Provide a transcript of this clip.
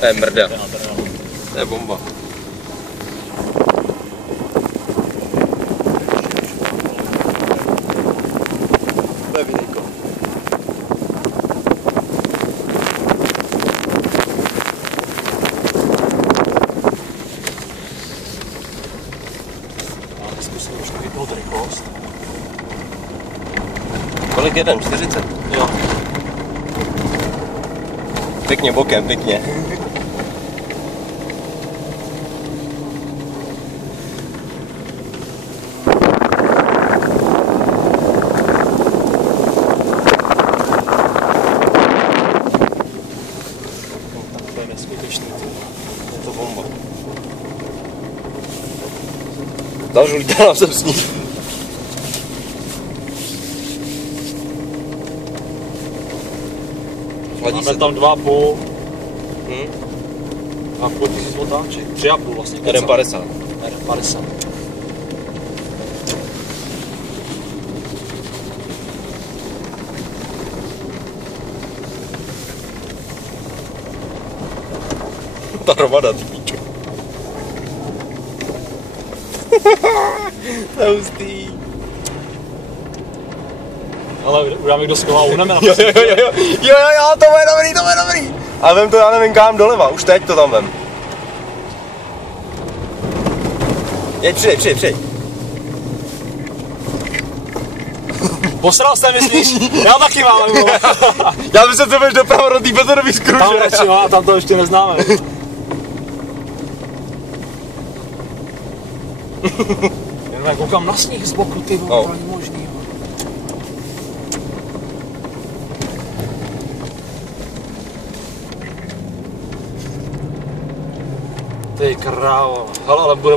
To je mrda. To je bomba. To je videjko. Já zkusím ještě vypnout rychlost. Kolik jeden? 40? Jo. Pěkně bokem, pěkně. To je neskutečný. Je to bomba. Zažlítala jsem s ní. Máme tam 2,5. 2,5 tisíc otáček. 3,5 vlastně. 1,50. 1,50. Ta hromada, ty píčo. To je hustý. Ale uděláme kdo skoval, uneme na Jo, to je dobrý. A vem to, já nevím kam doleva, už teď to tam vem. Jeď, přijď. Posral se, myslíš? Já taky mám. Já bych se to budeš doprava do té betonový skruže. Tam radši má, tam to ještě neznáme. Jenom koukám na sníh z boku, ty vole, to není možný. Ty krávo. Hele, ale budeme